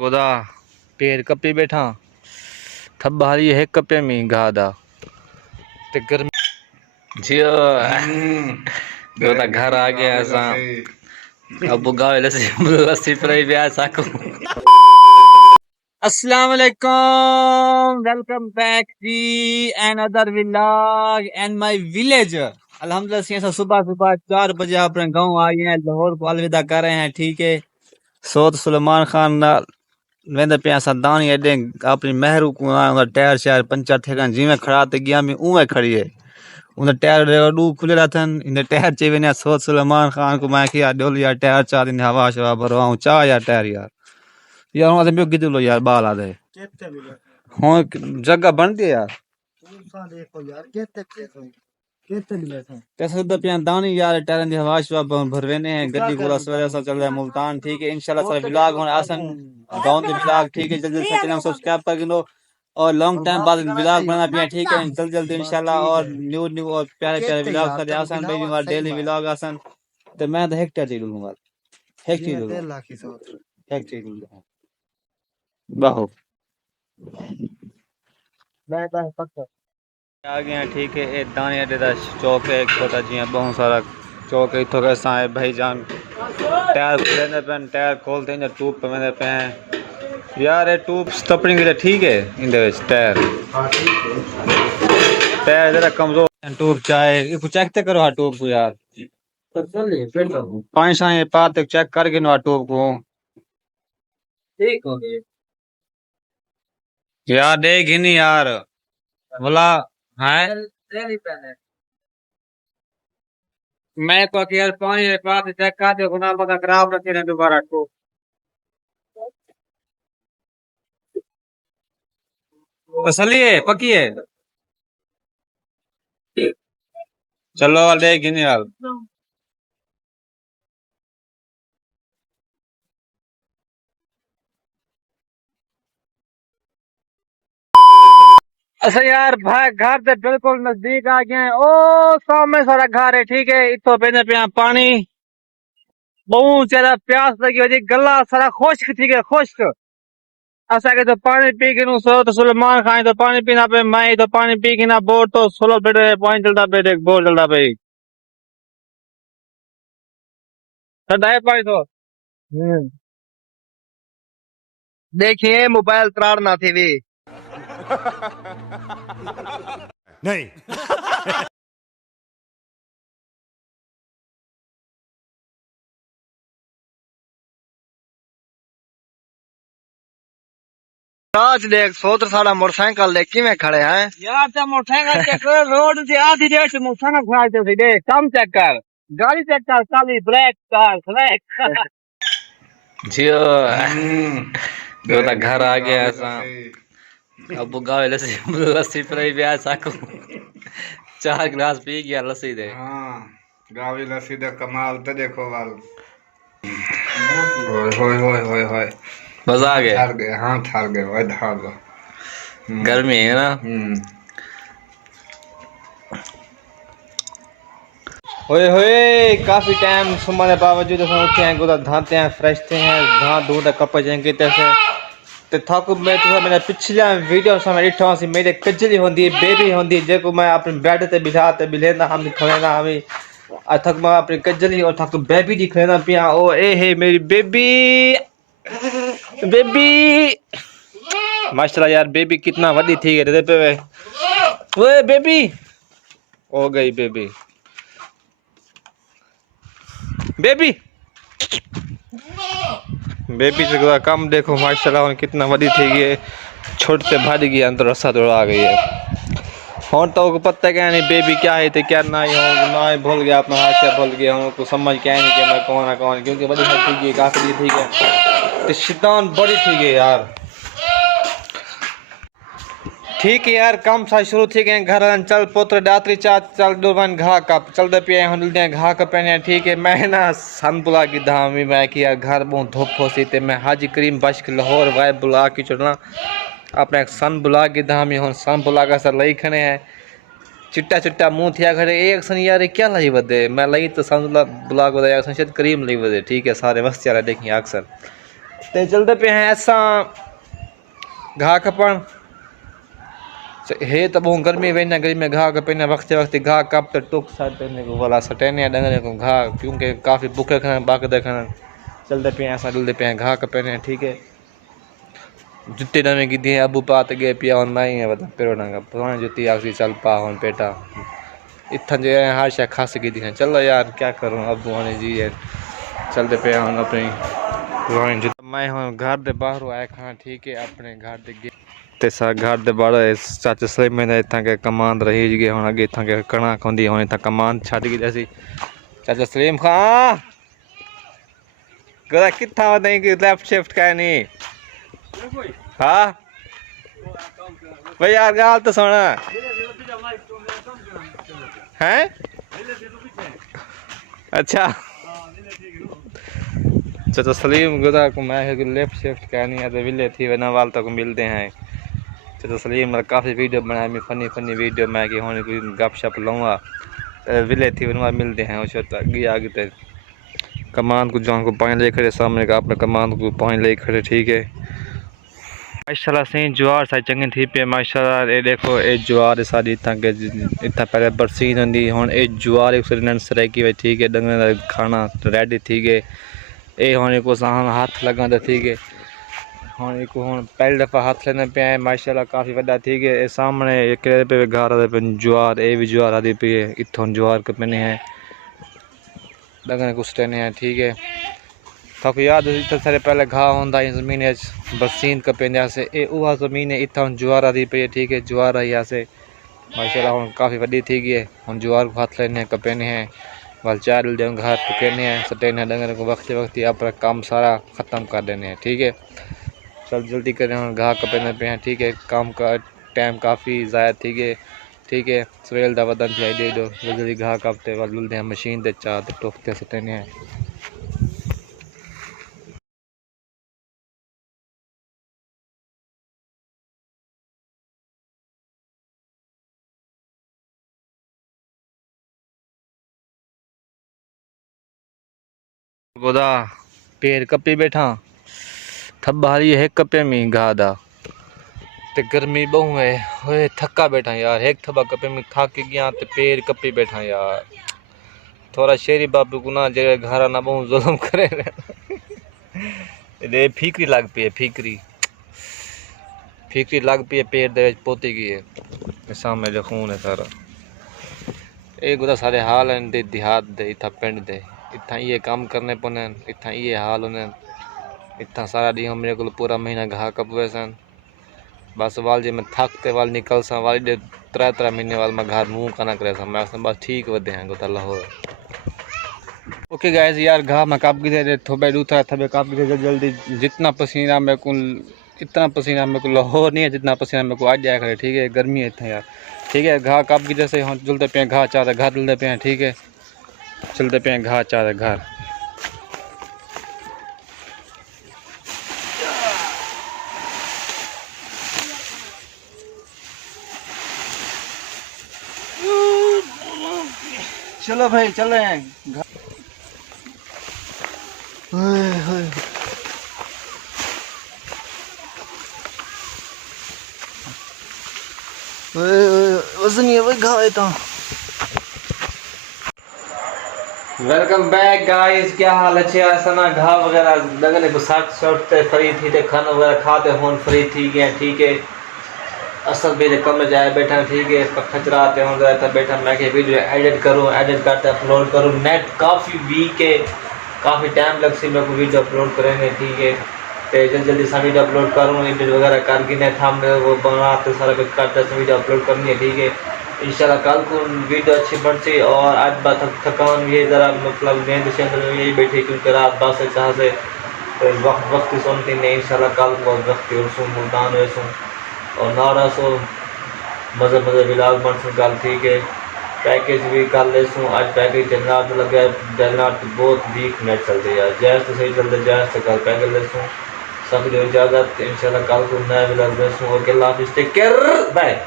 बोदा पेड़ कपी बैठा थब्बा हरी है कपे में गादा ते गर्मी जियो बोदा घर आ गया ऐसा अब गावे लस्सी पर भी आ सकूं। अस्सलाम वालेकुम, वेलकम बैक जी and other vlog and my villager. अल्हम्दुलिल्लाह से सुबह सुबह 4 बजे अपने गांव आ गए हैं, लाहौर को अलविदा कर रहे हैं। ठीक है, सोत सुलेमान खान नाल वेंदे पे असा दानी एडे अपनी मेहरू को टायर शायर पंचर थे जिमें खड़ा ते गया में उवे खड़ी है उन टायर डू खुले रहन इन टायर चे वेने सोत सुलेमान खान को मैं किया डोल यार टायर चार इन हवा शवा भरवाऊं चा यार टायर यार वहां से मैं गिद लो यार बाल आ दे हां जगह बनती है यार देखो यार कैसे तो पिया दानी यार टायर दी हवा शवा भरवेने हैं गड्डी गोला सवेरे सा चल रहा है मुल्तान। ठीक है, इंशाल्लाह सारा व्लॉग होने आसन गांव के व्लॉग। ठीक है, जल्दी से चैनल सब्सक्राइब कर लो और लॉन्ग टाइम बाद व्लॉग बनाना पिया। ठीक है, जल्दी जल्दी इंशाल्लाह और न्यू और प्यारे प्यारे व्लॉग कर आसान बेबी हमारा डेली व्लॉग आसान तो मैं तो हेक्टर चीज लूंगा हेक्टर बाहो मैं पक्का आ गए हैं। ठीक है, ये दाने अड्डे का चौक है एक छोटा जी बहुत सारा चौक है इतों कैसा है भाईजान टायर खुलेंदे पे टायर खोलते हैं ट्यूब पे मेरे पे हैं यार ये ट्यूब तपनी के ठीक है इंदे विच टायर टायर जरा कमजोर ट्यूब चाहे इसको चेक तो करो ट्यूब को यार पानी शानी पा तक चेक करके ना ट्यूब को ठीक हो गया यार देख ही नहीं यार बोला है मैं को यार पानी पा के चेक कर दो ना पता खराब रखे ना दोबारा ट्यूब असली है पक्की है चलो देख ही नहीं यार अच्छा यार भाई घर से बिल्कुल नजदीक आ गए हैं। ओ सामने सारा घर है। ठीक है, इतो पहले पे पानी बहुत ज्यादा प्यास लगी हुई गला सारा खुश्क। ठीक है, खुश्क असा के तो पानी पी के सो तो सुलेमान खान तो पानी पीना पे मैं तो पानी पी के ना बोर तो सोलह बेटे पानी चलता पे एक बोर चलता पे ठंडा है पानी तो देखिए मोबाइल त्राड़ना थी वे नहीं आज देख सोत्र साड़ा मोटरसाइकिल देख किवें खड़े हैं यार तो मोटरसाइकिल चेक कर रोड से आधी रेट मोटरसाइकिल खड़ा थे देख कम चेक कर गाड़ी चेक कर काली ब्रेक कर फ्लैग जियो तो घर आ गया ऐसा अब गावे लस्सी पर भी आ सकूं 4 गिलास पी गया लस्सी दे हाँ गावी लस्सी दे कमाल तो देखो वाल होय होय होय होय होय मजा आ गया थार गए हाँ थार गए वही धार दो गर्मी है ना होए होए काफी टाइम सुमने बावजूद हम उठे हैं गुदा धाते हैं फ्रेश थे हैं धा दूध कप जाएंगे तैसे ते थाकू मैं तो मेरा पिछला वीडियो समय डिठो सी मेरे कजली होंदी बेबी होंदी जेको मैं अपने बेड ते बिठा ते बिलेंदा हम खवेना हम थक मैं अपनी कजली और थक बेबी दी खवेना पिया ओ ए हे मेरी बेबी बेबी माशाल्लाह यार बेबी कितना बड़ी थी रे पे ओए बेबी हो गई बेबी बेबी बेबी से कम देखो माशाल्लाह कितना बड़ी थी ये छोटे से भाग गई अंदर रस्सा दौड़ा गई है और तो पता क्या नहीं बेबी क्या है तो क्या ना ही भूल गया अपना हाथ से भूल गया उनको समझ क्या नहीं कि मैं कौन है कौन क्योंकि बड़ी ठीक है काफी ठीक है तो शैतान बड़ी ठीक है यार ठीक है यार कम सा शुरू थी गए घर चल पोत्र दात्री चा चल दुर्बन घा का चलते पिए हल्दे घा का पहने। ठीक है, मैं ना सन बुला की धामी मैं कि यार घर बहुत धूप हो सी ते मैं हाजी करीम बश लाहौर वाय बुला की चढ़ना अपने सन बुला की धामी हूँ सन बुला का सर लई खने हैं चिट्टा चिट्टा मुंह थिया खड़े एक सन यार क्या लाई बदे मैं लई तो सन बुला को शायद करीम लई बदे। ठीक है, सारे वस्त यार देखिए अक्सर ते चलते पे हैं ऐसा घा कपन हे तो बहुत गर्मी वेना गर्मी में घा कपने वक्त वक्त घा कप तो टुक सटने को वाला सटने डंगने को घा क्योंकि काफ़ी भूखे खाना बाक देखना चलते पे ऐसा डलते पे घा कपने ठीक है जुत्ते डमे की दिए अबू पात गए पिया और मैं ही बता पेरो डंगा पुरानी जुत्ती आखिरी चल पा हूँ पेटा इतना जो है हर शायद खास की दी चलो यार क्या करूँ अबू आने जी है चलते पे हूँ अपनी पुरानी जुत्ती मैं हूँ घर दे बाहर आया खाना ठीक है अपने घर दे गे ते सा घर दे बाहर चाचा सलीम ने इतना के कमान रही गए हूँ अगे इतना के कणक होंदी हूँ इतना कमान छड़ गई जैसी चाचा सलीम खां गला कितना बताई कि लेफ्ट शिफ्ट का नहीं हाँ भाई यार गाल तो सुना हैं अच्छा चाचा सलीम गुदा को मैं लेफ्ट शिफ्ट कहनी है तो विले थी वना वाल तक मिलते हैं चाचा सलीम ने काफ़ी वीडियो बनाया मैं फनी वीडियो मैं कि होने कोई गप शप लूँगा विले थी वनवा मिलते हैं उस आगे आगे तो कमान को जान को पानी ले खड़े सामने का अपने कमान को पानी ले खड़े ठीक है माशाल्लाह से ज्वार सा चंगे थी पे माशाल्लाह ये देखो ये ज्वार सारी इतना पहले बरसीन होंगी हुन ये ज्वार एक सर की ठीक है डंगर खाना रेडी थी गए ये होने को हाथ लगा ठीक है हुन एक हुन पहली दफ़ा हाथ लेने पे आए माशाल्लाह काफ़ी वड्डा ठीक है सामने एक पे घर पे ज्वार ये भी ज्वार आदि पे इतों ज्वार के पने हैं डंगर कुछ लेने हैं ठीक है तक याद इतने सारे पहले घा होंदा जमीन बरसीन कपेंदा से ए उहा जमीन इतना ज्वार आदि पे ठीक है ज्वार आई आसे माशाल्लाह हुन काफ़ी वड्डी थी गई है हुन ज्वार को हाथ लेने कपेने हैं वाल चार दे घर टुकेने हैं सटेने डंगर को वक्त अपना काम सारा ख़त्म कर देने हैं ठीक है चल जल्दी करें हम घा कपेने पे हैं ठीक है काम का टाइम काफ़ी ज़ाया थी गए ठीक है सवेल दा वदन थी दे दो जल्दी घा कपते वाल लुलते हैं मशीन दे चाह ते टोकते सटेने हैं गोदा पेड़ कपी बैठा थब्बा हरी है कपे में गादा ते गर्मी बहु है होए थका बैठा यार एक थब्बा कपे में थक गया ते पेड़ कपी बैठा यार थोड़ा शेरी बाबू को ना जे घर ना बहु जुल्म करे दे फीकरी लग पी है फीकरी लग पी है पेड़ दे पोती गई है सामने जो खून है सारा ये गुदा सारे हाल हैं दे देहात दे इतना पिंड दे इतना ये काम करने पौने इतना ये हाल होने इतना सारा डी मेरे को पूरा महीना घा कपवे सन बस वाल जी मैं थकते वाल निकल सा वाल दे 3 महीने वाल मैं घर मुँह का ना करे सा मैं बस ठीक वधे हैं गोता लाहौर ओके गाइस यार घा मैं कब गिरे थोबे दूसरा थबे कब गिरे जल्दी जितना पसीना मेरे को इतना पसीना मेरे को लाहौर नहीं है जितना पसीना मेरे को आज जाया करे ठीक है गर्मी है इतना यार ठीक है घा कब गिरे से हम जुलते पे घा चाहते घर जुलते पे हैं ठीक है चलते पे घा चाहते घर चलो भाई चल रहे हैं वजन ये वो घा है तो वेलकम बैक गाइस क्या हाल अच्छे सना घा वगैरह लगने को साथ शर्ट फ्री थी ते खाना वगैरह खाते होन फ्री थी गया ठीक है असल भी कम जाए बैठा ठीक है खचरा आते हों था बैठा मैं कि वीडियो एडिट करूँ एडिट करते अपलोड करूँ नेट काफ़ी वीक है काफ़ी टाइम लग सी मेरे को वीडियो अपलोड करेंगे ठीक है तो जल्दी सा वीडियो अपलोड करूँ एडिट वगैरह करके नेट हम वो बनाते सारा कुछ करते वीडियो अपलोड करनी है ठीक है इंशाल्लाह कल को वीडियो अच्छी बढ़ती और आज बात थकान ये ज़रा मतलब नींद से अंदर यही बैठी क्योंकि रात 10 से 4 से वक्त सुनती नहीं इंशाल्लाह कल को वक्त उर्सू मुल्तान वैसू और नारा सो मज़े विलाग बन सो गल ठीक है पैकेज भी कर ले सूँ आज पैकेज जनराट लगे जनराट बहुत वीक नेट चलते यार जैस तो सही चलते जैस तो कल पैकेज ले सूँ सब जो इजाज़त इंशाल्लाह कल को नया विलाग ले सूँ और अल्लाह हाफिज़ टेक केयर बाय।